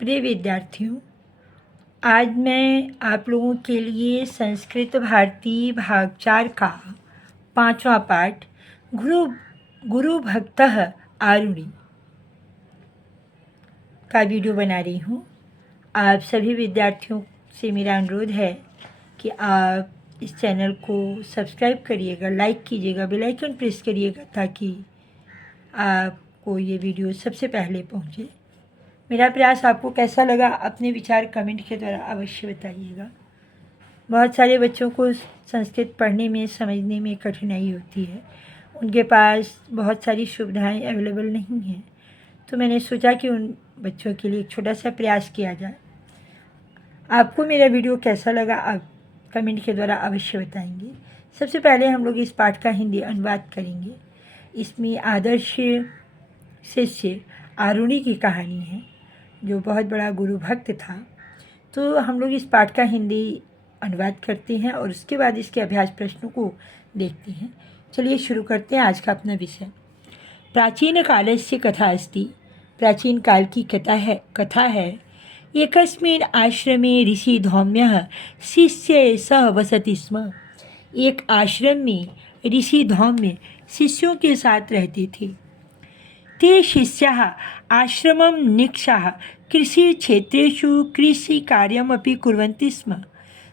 प्रिय विद्यार्थियों, आज मैं आप लोगों के लिए संस्कृत भारती भाग 4 का 5वां पाठ गुरु भक्तः आरुणि का वीडियो बना रही हूँ। आप सभी विद्यार्थियों से मेरा अनुरोध है कि आप इस चैनल को सब्सक्राइब करिएगा, लाइक कीजिएगा, बेल आइकन प्रेस करिएगा ताकि आपको ये वीडियो सबसे पहले पहुँचे। मेरा प्रयास आपको कैसा लगा अपने विचार कमेंट के द्वारा अवश्य बताइएगा। बहुत सारे बच्चों को संस्कृत पढ़ने में समझने में कठिनाई होती है, उनके पास बहुत सारी सुविधाएं अवेलेबल नहीं हैं, तो मैंने सोचा कि उन बच्चों के लिए एक छोटा सा प्रयास किया जाए। आपको मेरा वीडियो कैसा लगा आप कमेंट के द्वारा अवश्य बताएंगे। सबसे पहले हम लोग इस पाठ का हिंदी अनुवाद करेंगे। इसमें आदर्श शिष्य आरुणि की कहानी है, जो बहुत बड़ा गुरु भक्त था। तो हम लोग इस पाठ का हिंदी अनुवाद करते हैं और उसके बाद इसके अभ्यास प्रश्नों को देखते हैं। चलिए शुरू करते हैं आज का अपना विषय। प्राचीन कालस्य कथा अस्ति। प्राचीन काल की कथा है। एकस्मिन् आश्रमे ऋषि धौम्यः शिष्य सह वसति स्म। एक आश्रम में ऋषि धौम्य शिष्यों के साथ रहते थे। ते शिष्याः आश्रमं निक्षाः कृषिक्षेत्रेषु कृषिकार्यमपि कुर्वन्ति स्म।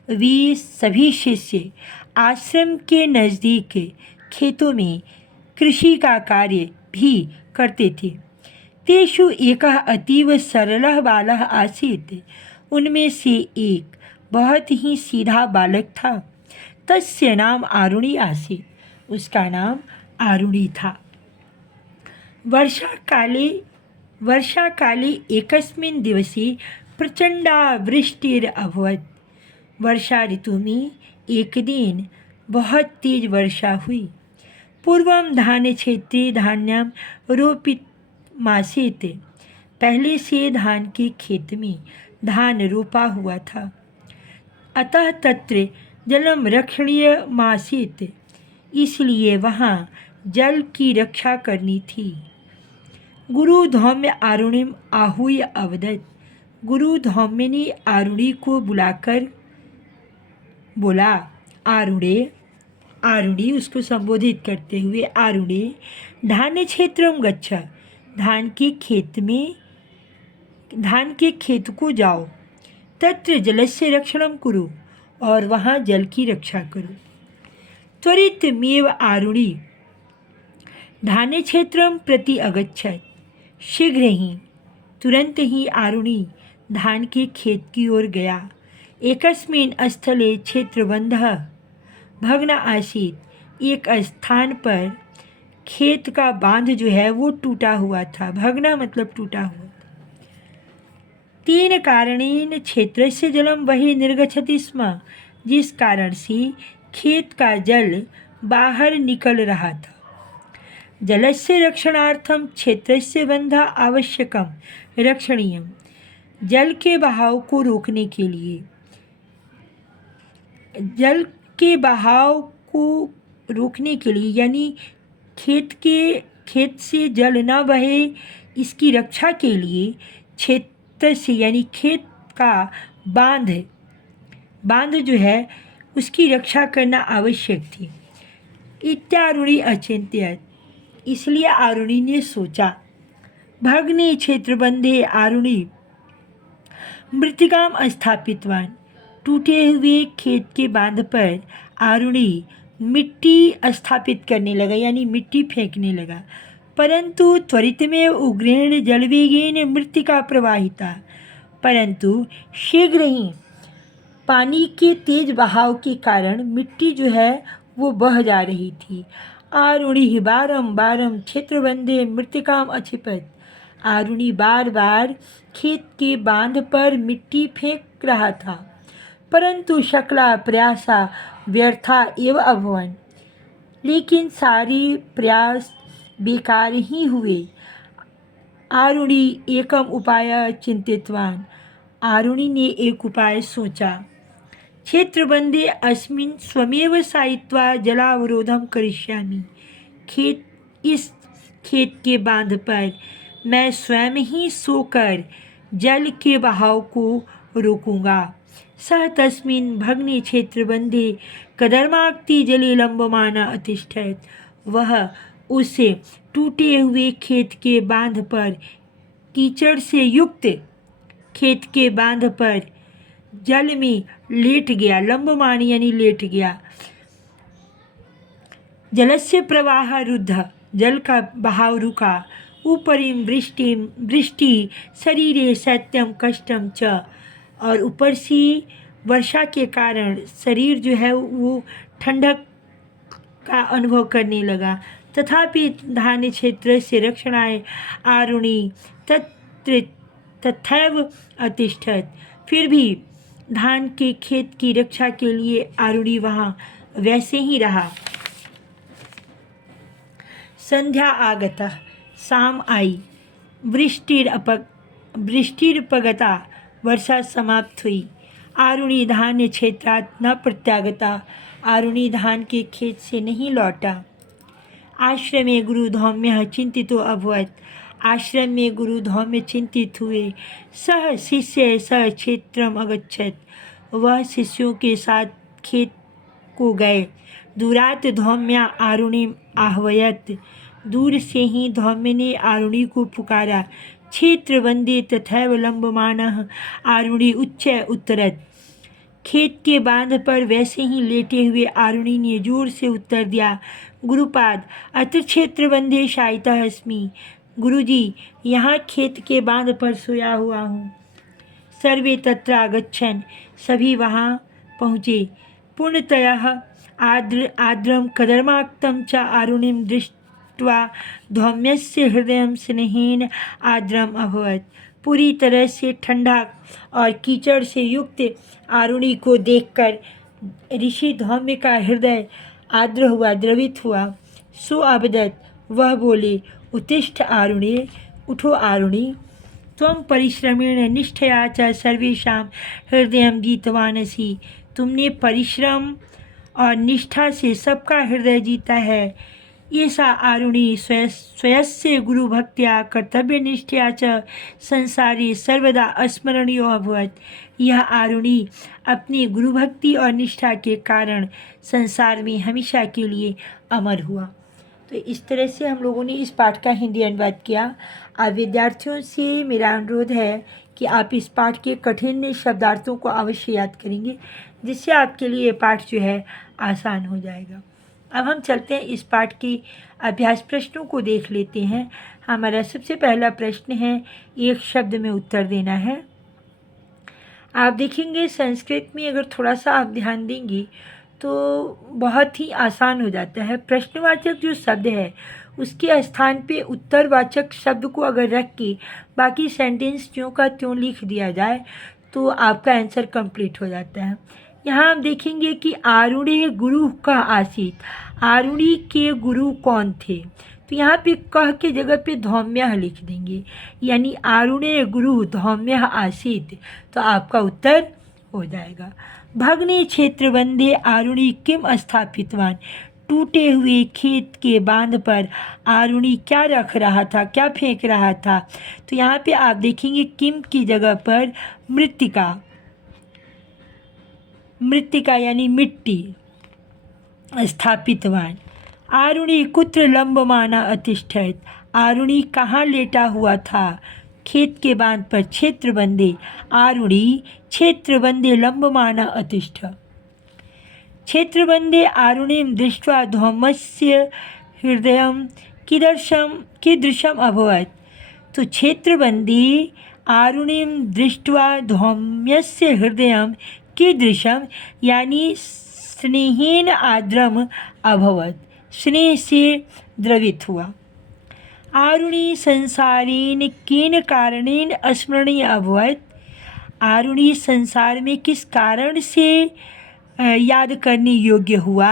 वे सभी शिष्य आश्रम के नज़दीक खेतों में कृषि का कार्य भी करते थे। तेषु एकः अतीव सरलः बालः आसीत्। उनमें से एक बहुत ही सीधा बालक था। तस्य नाम आरुणि आसीत्। उसका नाम आरुणि था। वर्षाकाले एकस्मिन् दिवसे प्रचंडा वृष्टिरभवत्। वर्षा ऋतु में एक दिन बहुत तेज वर्षा हुई। पूर्वं धानक्षेत्रे धान्यं रोपितमासीत्। पहले से धान के खेत में धान रोपा हुआ था। अतः तत्र जलम रक्षणीयमासीत्। इसलिए वहाँ जल की रक्षा करनी थी। गुरु धौम्य आरुणिम आहूय अवदत्। गुरु धौम्य ने आरुणि को बुलाकर बोला, आरुणि उसको संबोधित करते हुए, आरुणि धान्य क्षेत्रम गच्छ। धान के खेत को जाओ। तत्र जलस्य रक्षणं कुरु। और वहाँ जल की रक्षा करो। त्वरितमेव आरुणि धान्य क्षेत्रम प्रति अगच्छत्। शीघ्र ही तुरंत ही आरुणि धान के खेत की ओर गया। एकस्मिन् स्थले क्षेत्रबन्धः भग्न आसीत्। एक स्थान पर खेत का बांध जो है वो टूटा हुआ था। भग्ना मतलब टूटा हुआ। तेन कारणेन क्षेत्रस्य जलम बहिः निर्गच्छति स्म। जिस कारण से खेत का जल बाहर निकल रहा था। जलस्य रक्षणार्थम क्षेत्रस्य बंधः आवश्यकम रक्षणीयम। जल के बहाव को रोकने के लिए, यानी खेत से जल न बहे, इसकी रक्षा के लिए क्षेत्र से यानी खेत का बांध जो है उसकी रक्षा करना आवश्यक थी। इत्यारुणि अचिंत्यत। इसलिए आरुणि ने सोचा। भग्ने क्षेत्रबंधे आरुणि मृत्तिकाम स्थापितवान। टूटे हुए खेत के बांध पर आरुणि मिट्टी स्थापित करने लगा, यानी मिट्टी फेंकने लगा। परंतु त्वरितमेव उग्रेण जलवेगेन मृत्तिका प्रवाहिता। परंतु शीघ्र ही पानी के तेज बहाव के कारण मिट्टी जो है वो बह जा रही थी। आरुणि बारम क्षेत्रबंधे मृत्तिकाम अक्षिपत। आरुणि बार बार खेत के बांध पर मिट्टी फेंक रहा था, परंतु शकला प्रयासा व्यर्था एव अभवन। लेकिन सारे प्रयास बेकार ही हुए। आरुणि एकम उपाय चिंतितवान। आरुणि ने एक उपाय सोचा। क्षेत्रबंधे अस्मिन् स्वमेव सायित्वा जलावरोधम करिष्यामि। इस खेत के बांध पर मैं स्वयं ही सोकर जल के बहाव को रोकूंगा। सः तस्मिन् भग्ने क्षेत्रबंधे कदर्माक्ति जले लंबमान अतिष्ठत्। वह उस टूटे हुए खेत के बांध पर, कीचड़ से युक्त खेत के बांध पर जल में लेट गया। लंबमान यानी लेट गया। जलस्य प्रवाह रुद्ध, जल का बहाव रुका। ऊपरीं वृष्टि शरीरे शैत्यम कष्टम च, और ऊपर से वर्षा के कारण शरीर जो है वो ठंडक का अनुभव करने लगा। तथापि धान्य क्षेत्र से रक्षणाय आरुणि तत्र तथैव अतिष्ठत्। फिर भी धान के खेत की रक्षा के लिए आरुणि वहाँ वैसे ही रहा। संध्या आगता, शाम आई। वृष्टिर्पगता, वर्षा समाप्त हुई। आरुणि धान्य क्षेत्रात् न प्रत्यागता, आरुणि धान के खेत से नहीं लौटा। आश्रमे गुरु धौम्यः चिंतितो अभवत्, आश्रम में गुरु धौम्य चिंतित हुए। सह शिष्य सह क्षेत्रम अगच्छत्, वह शिष्यों के साथ खेत को गए। दूरात धौम्या आरुणिम आह्वयत्, दूर से ही धौम्य ने आरुणि को पुकारा। क्षेत्र वंदे तथैव लंबमानः आरुणि उच्च उत्तरत्, खेत के बांध पर वैसे ही लेटे हुए आरुणि ने जोर से उत्तर दिया। गुरुपाद, अत्र क्षेत्र वंदे शायितः अस्मि। गुरुजी, यहाँ खेत के बांध पर सोया हुआ हूँ। सर्वे तत्र आगच्छन्, सभी वहाँ पहुँचे। पूर्णतयः आर्द्रं कदर्माक्तं च आरुणिं दृष्ट्वा धौम्यस्य हृदयं स्नेहेन आर्द्रम अभवत्। पूरी तरह से ठंडा और कीचड़ से युक्त आरुणि को देखकर ऋषि धौम्य का हृदय आर्द्र हुआ, द्रवित हुआ। सो अवदत्, वह बोले, उत्तिष्ठ आरुणे, उठो आरुणि। त्वं परिश्रमेण निष्ठया च सर्वेषां हृदयं जीतवानसि। तुमने परिश्रम और निष्ठा से सबका हृदय जीता है। ऐसा आरुणि स्वयस्य गुरुभक्त्या कर्तव्यनिष्ठया च संसारे सर्वदा अस्मरणीयो अभवत्। यह आरुणि अपनी गुरुभक्ति और निष्ठा के कारण संसार में हमेशा के लिए अमर हुआ। तो इस तरह से हम लोगों ने इस पाठ का हिंदी अनुवाद किया। आप विद्यार्थियों से मेरा अनुरोध है कि आप इस पाठ के कठिन शब्दार्थों को अवश्य याद करेंगे, जिससे आपके लिए ये पाठ जो है आसान हो जाएगा। अब हम चलते हैं इस पाठ के अभ्यास प्रश्नों को देख लेते हैं। हमारा सबसे पहला प्रश्न है, एक शब्द में उत्तर देना है। आप देखेंगे संस्कृत में अगर थोड़ा सा आप ध्यान देंगे तो बहुत ही आसान हो जाता है। प्रश्नवाचक जो शब्द है उसके स्थान पे उत्तरवाचक शब्द को अगर रख के बाकी सेंटेंस ज्यों का त्यों लिख दिया जाए तो आपका आंसर कंप्लीट हो जाता है। यहाँ हम देखेंगे कि आरुणि गुरु का आसीत, आरुणि के गुरु कौन थे, तो यहाँ पे कह के जगह पे धौम्यः लिख देंगे, यानी आरुणि गुरु धौम्यः आसीत, तो आपका उत्तर हो जाएगा। भग्ने क्षेत्र वंदे आरुणि किम स्थापितवान, टूटे हुए खेत के बांध पर आरुणि क्या रख रहा था, क्या फेंक रहा था, तो यहाँ पे आप देखेंगे किम की जगह पर मृत्तिका, मृत्तिका यानी मिट्टी। स्थापितवान, आरुणि कुत्र लंबमाना अतिष्ठत्, आरुणि कहाँ लेटा हुआ था, खेत के बांध पर। क्षेत्र बंदे, आरुणि क्षेत्र बंदे लंबमाना अतिष्ठ। क्षेत्र बंदे आरुणिं दृष्ट्वा धौम्यस्य हृदयं कीदृशम अभवत्, तो क्षेत्र बंदे आरुणिं दृष्ट्वा धौम्यस्य हृदयं कीदृशम यानी स्नेहेन आर्द्रम अभवत्, स्नेह से द्रवित हुआ। आरुणि संसारेण केन कारणेन स्मरणीय अभवत्, आरुणि संसार में किस कारण से याद करने योग्य हुआ,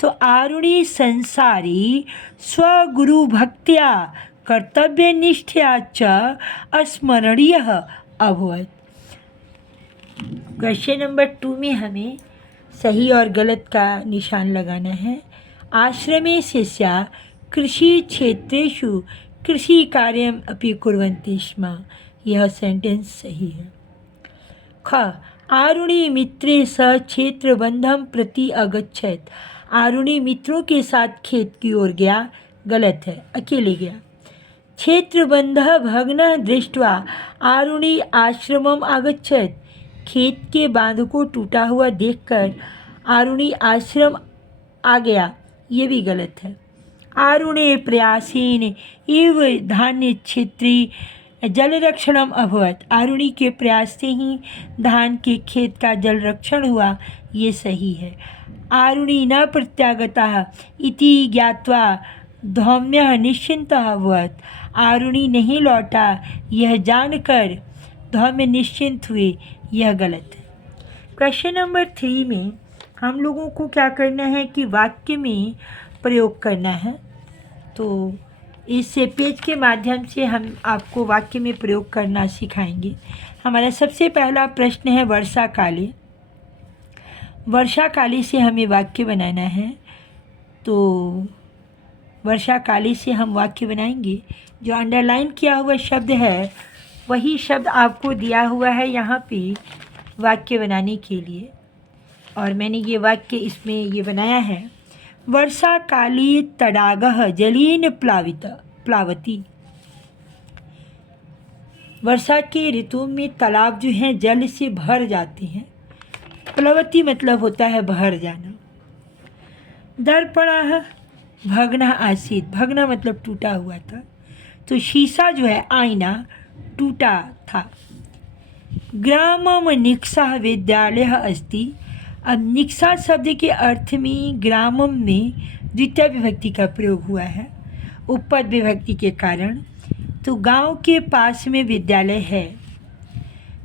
तो आरुणि संसारी स्वगुरु भक्त्या कर्तव्यनिष्ठया च स्मरणीय अभवत्। क्वेश्चन नंबर 2 में हमें सही और गलत का निशान लगाना है। आश्रमे शिष्या कृषि क्षेत्रेषु कृषि कार्यम अपि कुर्वन्ति स्म, यह सेंटेंस सही है। ख आरुणि मित्रे सह क्षेत्रबंधम प्रति अगच्छत। आरुणि मित्रों के साथ खेत की ओर गया, गलत है, अकेले गया। क्षेत्रबंधः भग्नः दृष्ट्वा आरुणि आश्रमम आगच्छत। खेत के बांध को टूटा हुआ देखकर आरुणि आश्रम आ गया, ये भी गलत है। आरुणे प्रयासेन एव धान्य क्षेत्री जलरक्षणम अभवत। आरुणि के प्रयास से ही धान के खेत का जल रक्षण हुआ, ये सही है। आरुणि न प्रत्यागता इति ज्ञात्वा धौम्यः निश्चिन्तः अभवत। आरुणि नहीं लौटा, यह जानकर धौम्य निश्चिंत हुए, यह गलत है। क्वेश्चन नंबर 3 में हम लोगों को क्या करना है कि वाक्य में प्रयोग करना है। तो इस पेज के माध्यम से हम आपको वाक्य में प्रयोग करना सिखाएंगे। हमारा सबसे पहला प्रश्न है वर्षा काले। वर्षा काले से हमें वाक्य बनाना है। तो वर्षा काले से हम वाक्य बनाएंगे। जो अंडरलाइन किया हुआ शब्द है वही शब्द आपको दिया हुआ है यहाँ पे वाक्य बनाने के लिए, और मैंने ये वाक्य इसमें ये बनाया है। वर्षा काले तडागः जलेन प्लावती। वर्षा के ऋतु में तालाब जो हैं जल से भर जाते हैं। प्लवती मतलब होता है भर जाना। दर्पणः भग्नः आसीत्। भग्न मतलब टूटा हुआ था, तो शीशा जो है आईना टूटा था। ग्रामम निक्षा विद्यालय अस्ति। अब निक्षा शब्द के अर्थ में ग्रामम में द्वितीय विभक्ति का प्रयोग हुआ है उपपद विभक्ति के कारण। तो गांव के पास में विद्यालय है।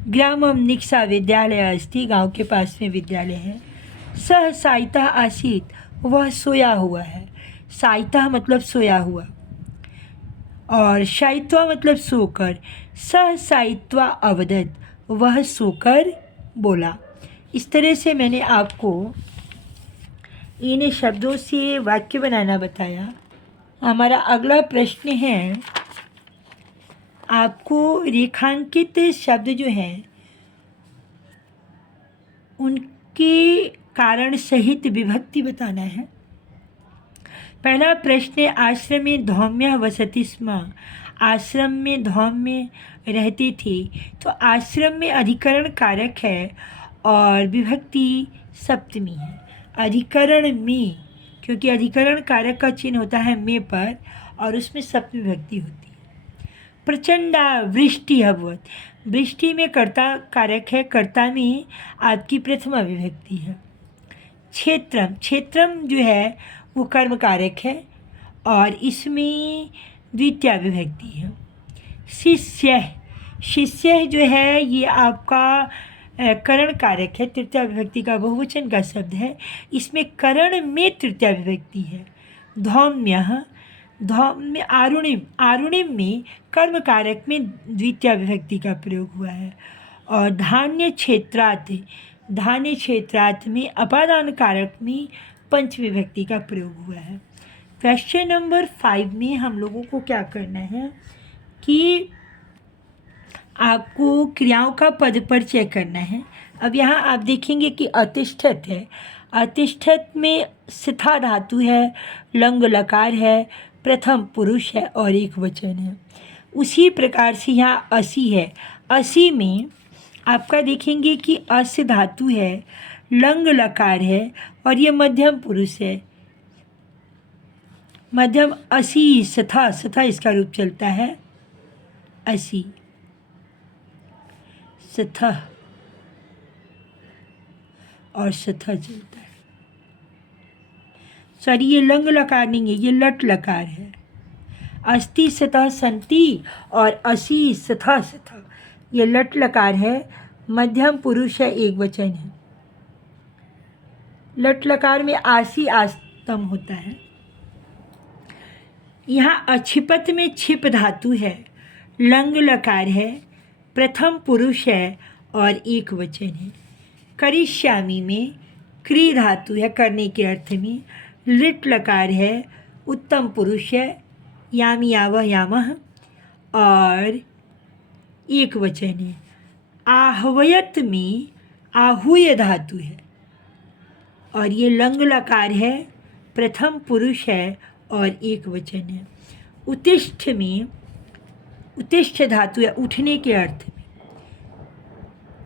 ग्रामम निक्षा विद्यालय अस्ति, गांव के पास में विद्यालय है। सह सायिता आसीत्, वह सोया हुआ है। सायिता मतलब सोया हुआ, और शायित्वा मतलब सोकर। सह सायित्वा अवदत्, वह सोकर बोला। इस तरह से मैंने आपको इन शब्दों से वाक्य बनाना बताया। हमारा अगला प्रश्न है, आपको रेखांकित शब्द जो हैं उनके कारण सहित विभक्ति बताना है। पहला प्रश्न, आश्रम में धौम्य वसति स्म। आश्रम में धौम्य रहते थे। तो आश्रम में अधिकरण कारक है और विभक्ति सप्तमी है। अधिकरण में, क्योंकि अधिकरण कारक का चिन्ह होता है में पर और उसमें सप्तमी विभक्ति होती है। प्रचंडा वृष्टि अभवत। वृष्टि में कर्ता कारक है, कर्ता में आपकी प्रथमा विभक्ति है। क्षेत्रम, क्षेत्रम जो है वो कर्म कारक है और इसमें द्वितीय विभक्ति है। शिष्य, शिष्य जो है ये आपका करण कारक है, तृतीय विभक्ति का बहुवचन का शब्द है। इसमें करण में तृतीय विभक्ति है। धौम्य, धौम्य आरुणिम, आरुणिम में कर्म कारक में द्वितीय विभक्ति का प्रयोग हुआ है। और धान्य क्षेत्रात्, धान्य क्षेत्रात् में अपादान कारक में पंचमी विभक्ति का प्रयोग हुआ है। क्वेश्चन नंबर 5 में हम लोगों को क्या करना है कि आपको क्रियाओं का पद परिचय करना है। अब यहाँ आप देखेंगे कि अतिष्ठत है। अतिष्ठत में सिथा धातु है, लंग लकार है, प्रथम पुरुष है और एक वचन है। उसी प्रकार से यहाँ असी है। असी में आपका देखेंगे कि अस धातु है, लंग लकार है और ये मध्यम पुरुष है। मध्यम असी, सथा, सथा इसका रूप चलता है असी, सथा और सथा चलता है। सॉरी, ये लंग लकार नहीं है, ये लट लकार है। अस्ति सतह संति और असी सथा सथा, ये लट लकार है, मध्यम पुरुष है, एक वचन है। लट लकार में आसी आस्तम होता है। यहाँ अक्षिपत में छिप धातु है, लंग लकार है, प्रथम पुरुष है और एक वचन है। करिष्यामि में क्री धातु है, करने के अर्थ में, लिट लकार है, उत्तम पुरुष है, यामी यावह यामह और एक वचन है। आहवयत में आहूय धातु है और ये लंग लकार है, प्रथम पुरुष है और एक वचन है। उत्तिष्ठ में उत्तिष्ठ धातु है, उठने के अर्थ में।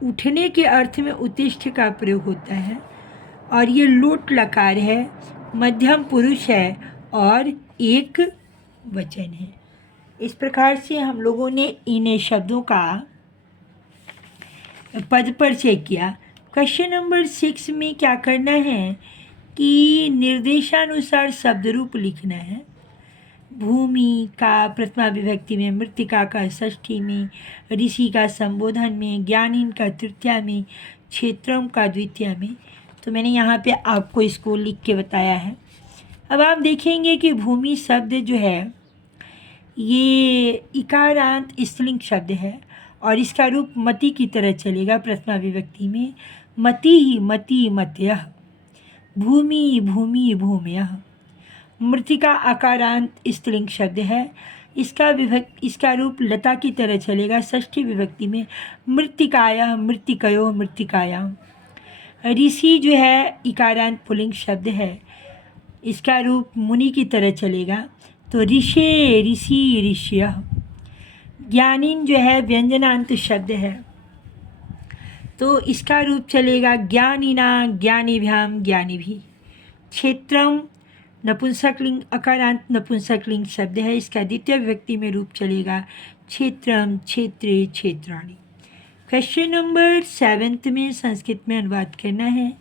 उठने के अर्थ में उत्तिष्ठ का प्रयोग होता है और ये लोट लकार है, मध्यम पुरुष है और एक वचन है। इस प्रकार से हम लोगों ने इन शब्दों का पद परिचय किया। क्वेश्चन नंबर 6 में क्या करना है कि निर्देशानुसार शब्द रूप लिखना है। भूमि का प्रथमा विभक्ति में, मृत्तिका का षष्ठी में, ऋषि का संबोधन में, ज्ञानीन का तृतीया में, क्षेत्रम का द्वितीया में। तो मैंने यहाँ पे आपको इसको लिख के बताया है। अब आप देखेंगे कि भूमि शब्द जो है ये इकारांत स्त्रीलिंग शब्द है और इसका रूप मति की तरह चलेगा प्रथमा विभक्ति में। मति ही मति मत्यः, भूमि भूमि भूमयः। मृत्तिका अकारांत स्त्रीलिंग शब्द है, इसका रूप लता की तरह चलेगा षष्ठी विभक्ति में। मृत्तिकायाः मृत्तिकयो मृत्तिकायां। ऋषि जो है इकारांत पुल्लिंग शब्द है, इसका रूप मुनि की तरह चलेगा, तो ऋषे ऋषि ऋषयः। ज्ञानीन जो है व्यंजनांत शब्द है, तो इसका रूप चलेगा ज्ञानिना ज्ञानिभ्याम ज्ञानिभिः। क्षेत्रम नपुंसकलिंग अकारांत नपुंसकलिंग शब्द है, इसका द्वितीय विभक्ति में रूप चलेगा क्षेत्रम क्षेत्रे क्षेत्राणि। क्वेश्चन नंबर 7 में संस्कृत में अनुवाद करना है,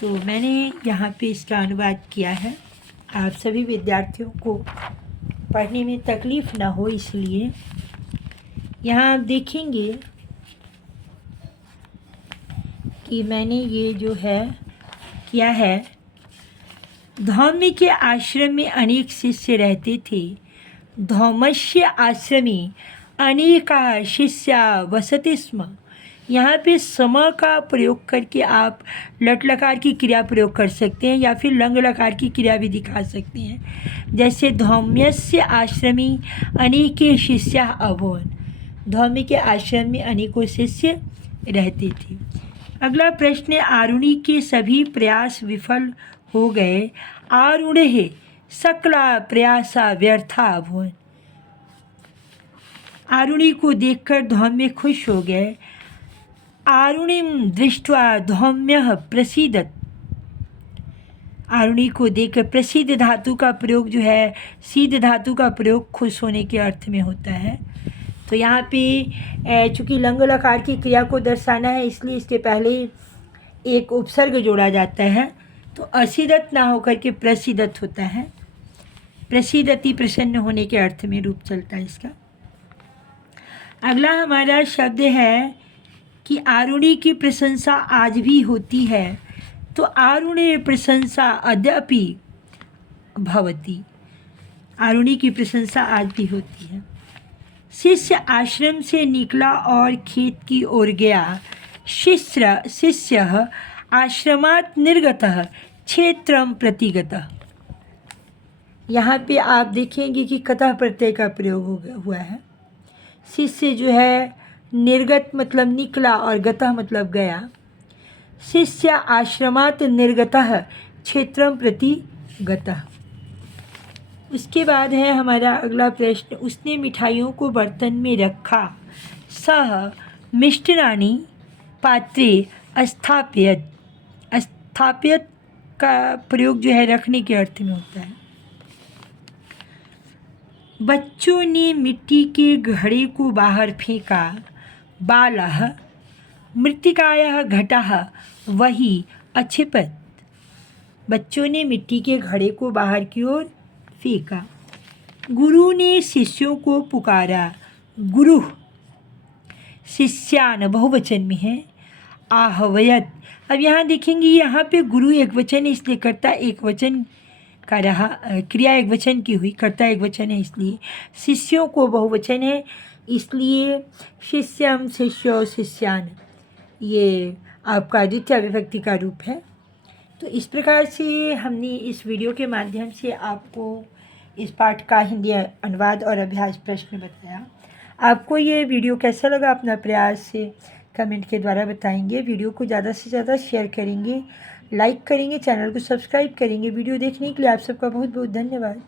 तो मैंने यहाँ पे इसका अनुवाद किया है। आप सभी विद्यार्थियों को पढ़ने में तकलीफ़ ना हो इसलिए यहाँ आप देखेंगे कि मैंने ये जो है किया है। धौम्य के आश्रम में अनेक शिष्य रहते थे। धौम्यस्य आश्रमी अनेका शिष्या वसते स्म। यहाँ पे सम का प्रयोग करके आप लट लकार की क्रिया प्रयोग कर सकते हैं या फिर लंग लकार की क्रिया भी दिखा सकते हैं। जैसे धौम्यस्य आश्रमी अनेके शिष्या अभवन्। धौम्य के आश्रम में अनेकों शिष्य रहते थे। अगला प्रश्न है, आरुणि के सभी प्रयास विफल हो गए। आरुणेः सकला प्रयासा व्यर्था अभूवन्। आरुणि को देखकर धौम्य खुश हो गए। आरुणिं दृष्ट्वा धौम्यः प्रसीदत्। आरुणि को देखकर प्रसिद्ध धातु का प्रयोग जो है, सीध धातु का प्रयोग खुश होने के अर्थ में होता है। तो यहाँ पे चूँकि लंग लकार की क्रिया को दर्शाना है इसलिए इसके पहले एक उपसर्ग जोड़ा जाता है, तो असीदत ना होकर के प्रसीदत होता है। प्रसीदति प्रसन्न होने के अर्थ में रूप चलता है इसका। अगला हमारा शब्द है कि आरुणि की प्रशंसा आज भी होती है, तो आरुणे प्रशंसा अद्यापि भवति। आरुणि की प्रशंसा आज भी होती है। शिष्य आश्रम से निकला और खेत की ओर गया। शिष्यः आश्रमात् निर्गतः क्षेत्रं प्रति गतः। यहाँ पे आप देखेंगे कि कतः प्रत्यय का प्रयोग हुआ है। शिष्य जो है निर्गत मतलब निकला और गतः मतलब गया। शिष्य आश्रमात् निर्गतः क्षेत्रं प्रति गतः। उसके बाद है हमारा अगला प्रश्न, उसने मिठाइयों को बर्तन में रखा। सह मिष्टान्नानि पात्रे स्थापयत्। स्थापयत् का प्रयोग जो है रखने के अर्थ में होता है। बच्चों ने मिट्टी के घड़े को बाहर फेंका। बालः मृत्तिकायाः घटः वही अक्षिपत्। बच्चों ने मिट्टी के घड़े को बाहर की ओर फेंका। गुरु ने शिष्यों को पुकारा। गुरु शिष्यान बहुवचन में है। आहवयत। अब यहाँ देखेंगे यहाँ पे गुरु एक वचन है इसलिए कर्ता एक वचन का रहा, क्रिया एक वचन की हुई, कर्ता एक वचन है इसलिए। शिष्यों को बहुवचन है इसलिए शिष्यम शिष्यो शिष्यान ये आपका द्वितीय विभक्ति का रूप है। तो इस प्रकार से हमने इस वीडियो के माध्यम से आपको इस पाठ का हिंदी अनुवाद और अभ्यास प्रश्न बताया। आपको ये वीडियो कैसा लगा अपना प्रयास से कमेंट के द्वारा बताएंगे। वीडियो को ज़्यादा से ज़्यादा शेयर करेंगे, लाइक करेंगे, चैनल को सब्सक्राइब करेंगे। वीडियो देखने के लिए आप सबका बहुत बहुत धन्यवाद।